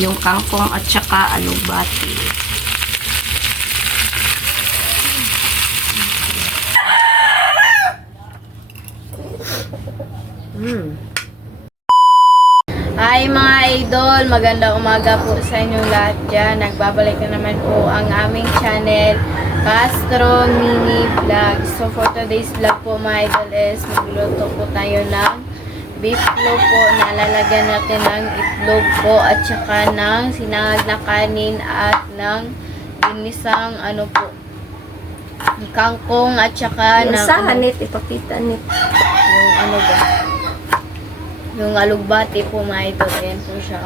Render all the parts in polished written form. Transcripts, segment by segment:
yung kangkong at saka alugbati. Hi mga idol, magandang umaga po sa inyong lahat dyan. Nagbabalik na naman po ang aming channel, Castro Mini Vlog. So for today's vlog po mga idol is magluluto po tayo ng beef loaf po na lalagyan natin ng itlog po at saka ng sinangag na kanin at ng ginisang kangkong at saka Yung ng sahanit, ipakita nit. yung yung alugbati po mga idol. Ayan po siya.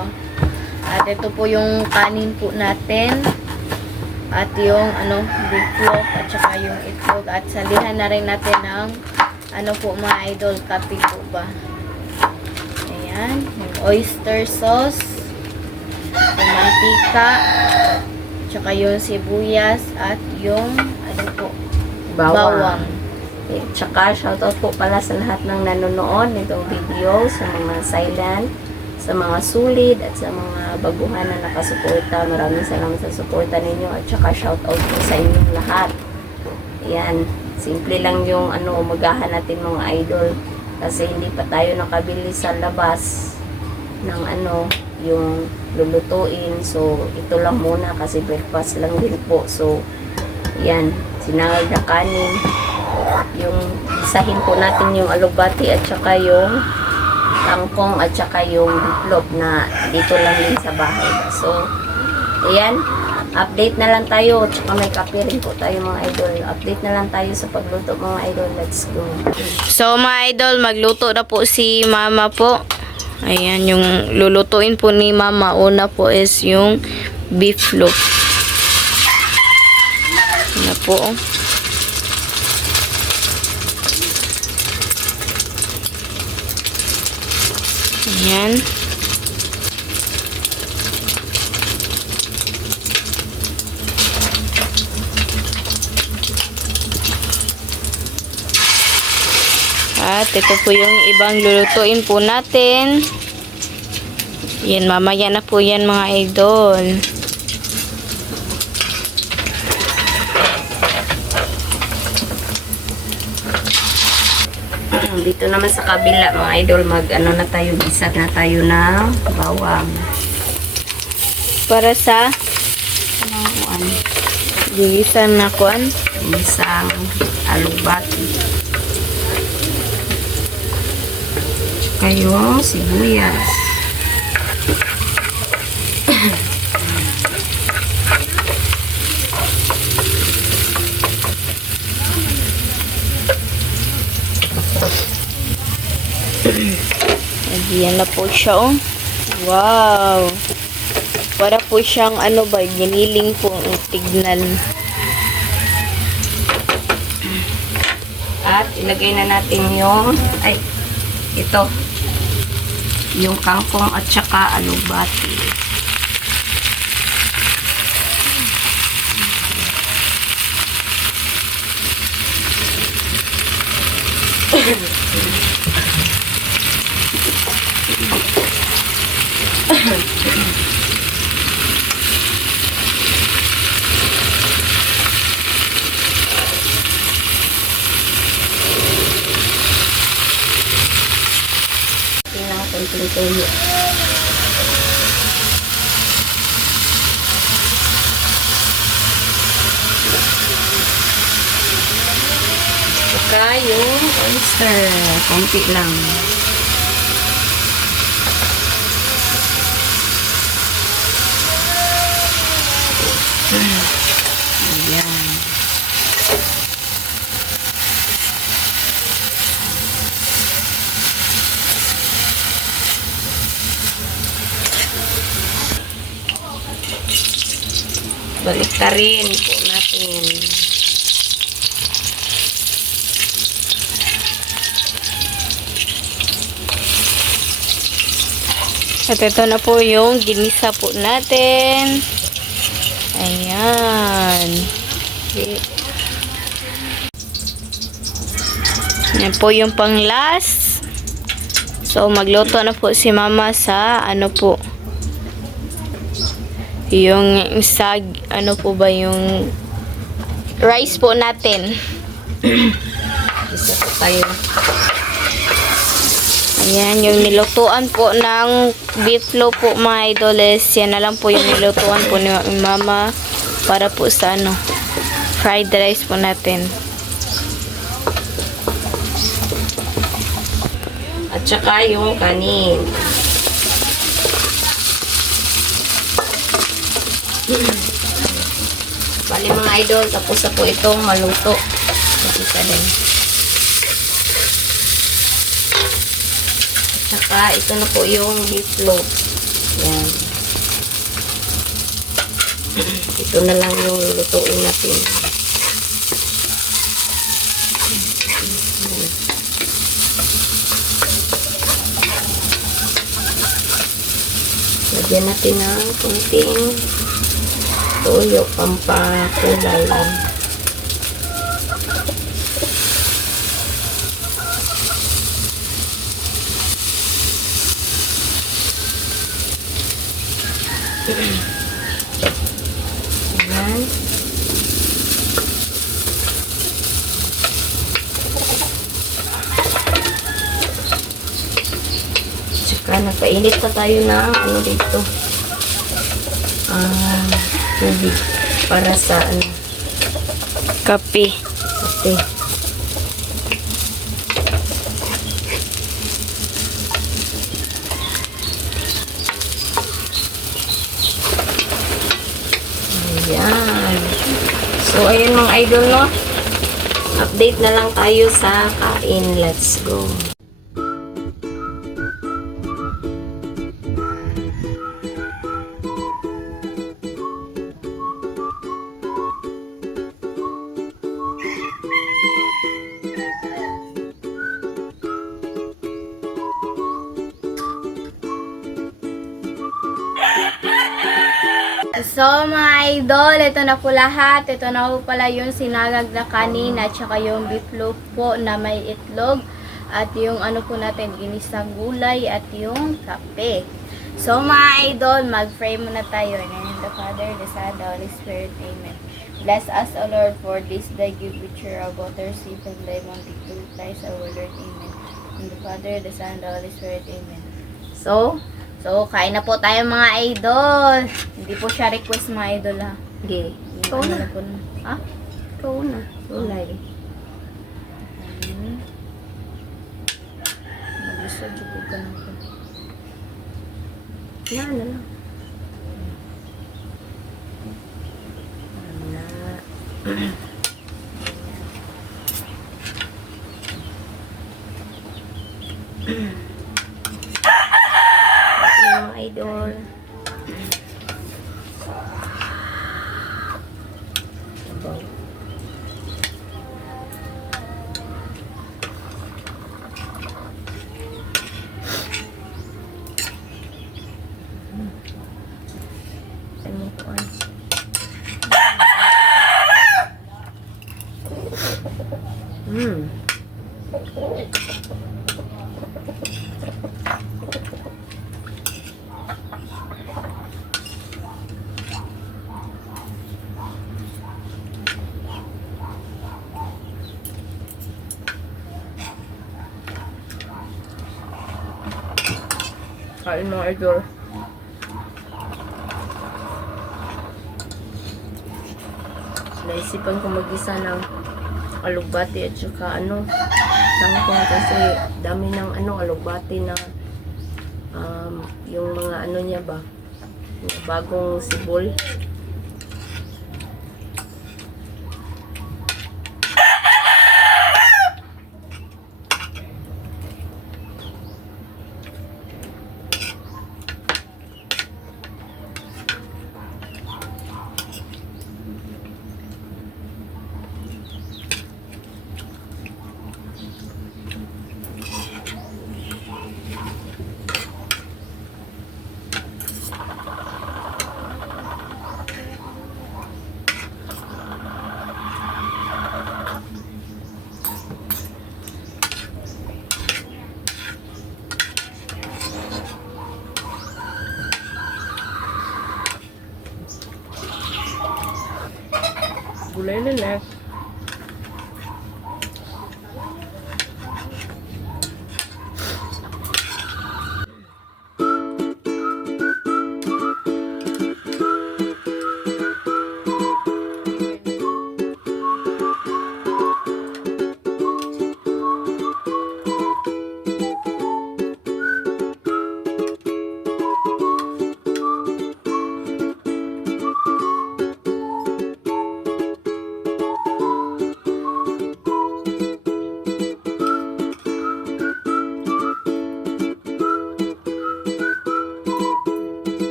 At ito po yung kanin po natin. At yung beef loaf at saka yung itlog. At salihan na rin natin ng po mga idol, kape po ba. Ayan. Yung oyster sauce. Yung mantika. At saka yung sibuyas. At yung bawang. Tsaka shoutout po pala sa lahat ng nanonood nitong video, sa mga silent, sa mga sulit, at sa mga baguhan na nakasuporta. Maraming salamat sa suporta ninyo at tsaka shoutout po sa inyong lahat. Ayan, simple lang yung umagahan natin mga idol kasi hindi pa tayo nakabili sa labas ng yung lulutuin. So, ito lang muna kasi breakfast lang din po. So, ayan, sinangag na kanin. Yung isahin po natin yung alugbati at saka yung kangkong at saka yung beef na dito lang din sa bahay. So, ayan, update na lang tayo. At saka may kape rin po tayo mga idol. Update na lang tayo sa pagluto mga idol. Let's go. So mga idol, magluto na po si mama po. Ayan, yung lulutuin po ni mama. Una po is yung beef loaf. Na po. Ayan. At ito po yung ibang lulutuin po natin. Yan, mamaya na po yan mga idol. Dito naman sa kabila mga idol, na tayo, gisa na tayo ng bawang. Para sa gigisan na kuan. Isang alugbati. Tsaka yung sibuyas. Ayan na po siya, oh. Wow! Para po siyang giniling po tignan. At ilagay na natin yung yung kangkong at saka alugbati. Konting tuyo. Saka yung oyster. Konti lang. Ayan. Baliktarin po natin. At ito na po yung ginisa po natin. Ayan. Yan po yung pang last. So magluto na po si mama sa yung ano po ba yung rice po natin. Isa po tayo. Ayan, yung nilutuan po ng beef loaf po mga idols. Yan na lang po yung nilutuan po ni mama para po sa ano, fried rice po natin. At saka yung kanin. Bali mga idol, tapos na po itong maluto. Makita din. At saka ito na po yung beef loaf. Yan. Ito na lang yung lutuin natin. Lagyan natin ng kunting toyo, pampakulay lang. Ayan. Tsaka nagpainit pa tayo ng ano dito. Tubig para sa ano, Kape. kape. Ayan. So, ayun mga idol, no? Update na lang tayo sa kain. Let's go. So mga idol, ito na po lahat. Ito na po pala yung sinagag na kanin at saka yung beef loaf po na may itlog. At yung ano po natin, ginisang gulay at yung kape. So mga idol, mag-pray muna tayo. In the name of the Father, the Son, the Holy Spirit. Amen. Bless us, O Lord, for this day give which your water, receive from thy bounty through Christ our Lord. Amen. In the Father, the Son, the Holy Spirit. Amen. So, kain na po tayo mga idol. Hindi po siya request mga idol ha. Okay. Ikaw na po na. Ha? Ikaw na. Gulay. Mag-gusto dyan ka na po. Yan na lang. Mga idol. Sabaw. Ano po ay? Kain mga idol. Naisipan ko mag-isa ng alugbati at saka ano, tangkong kasi dami ng ano, alugbati na yung mga ano niya ba, yung bagong sibol. gulay lilit.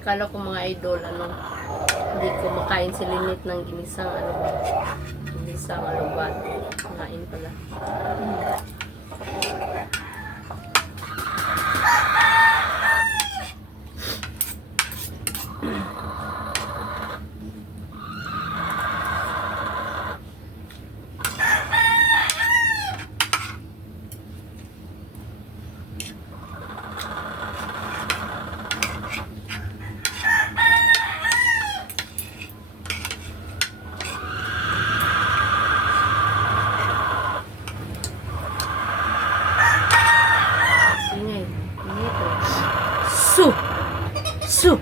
Kala ko mga idol, hindi ko makain si Lynette ng ginisang ginisang alubat. Kumain pala. Ingay. Ingay to. Su! Su!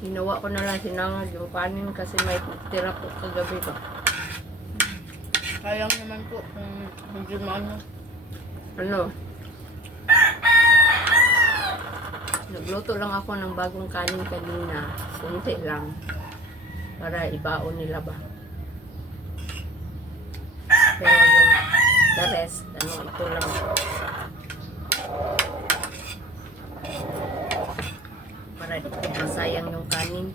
Ginawa ko na lang sinangag yung kanin kasi may tira ko kagabi ba. Sayang naman po kung hindi maano. Ano? Nagluto lang ako ng bagong kanin kanina. Kunti lang. Para ibaon nila ba. Pero yung the rest, ito lang. Para di ko masayang yung kanin.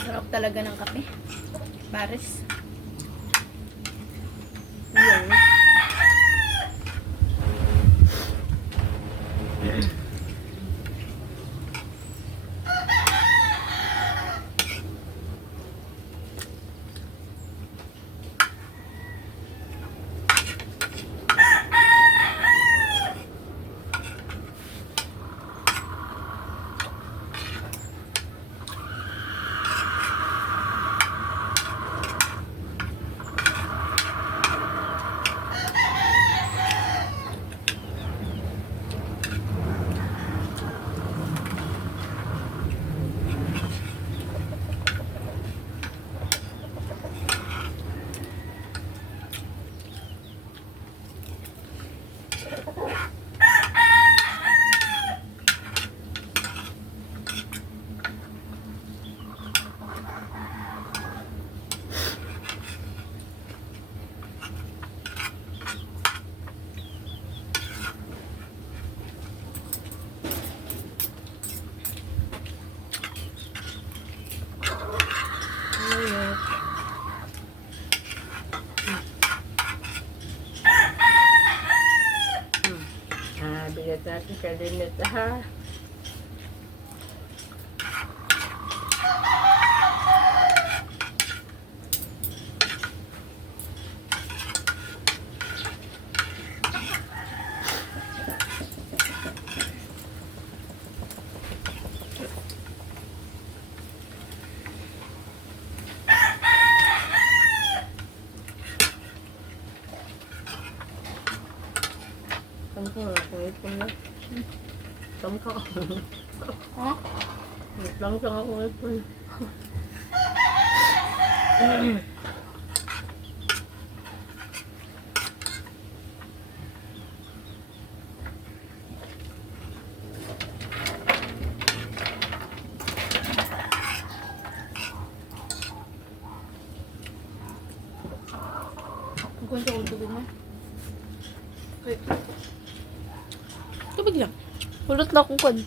Sarap talaga ng kape. Paris. Yun. Bigat natin sa limit ha. Tangka nga kung ipon na. Tangka. Ha? Tangka nga kung ipon. Ang kwento ko tubig mo. Okay. Tubig lang. Pulot na akong kwan.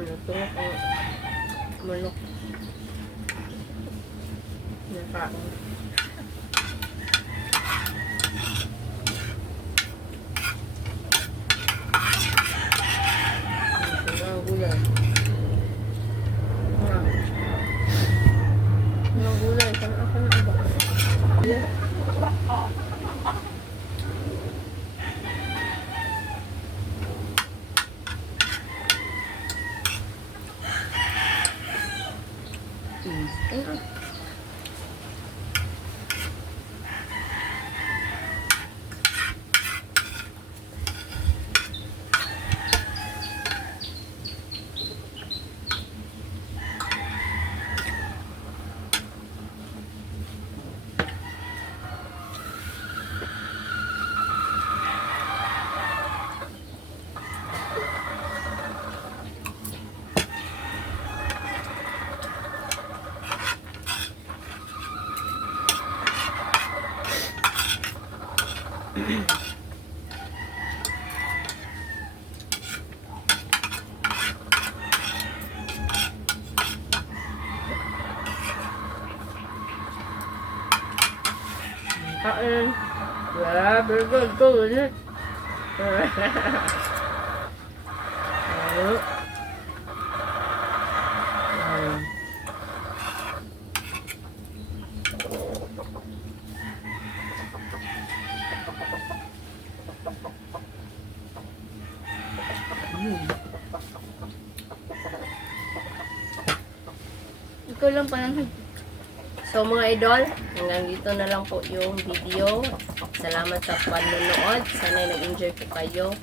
Natungok ang manok. Nakain. Ang gulay. Ang gulay. Saan ako na ba? Kain. Yeah, very good. Go with it. Ikaw lang pa nang So mga idol, hanggang dito na lang po yung video. Salamat sa panonood. Sana nag-enjoy po kayo.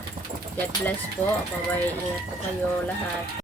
God bless po. Bye-bye. Ingat po kayo lahat.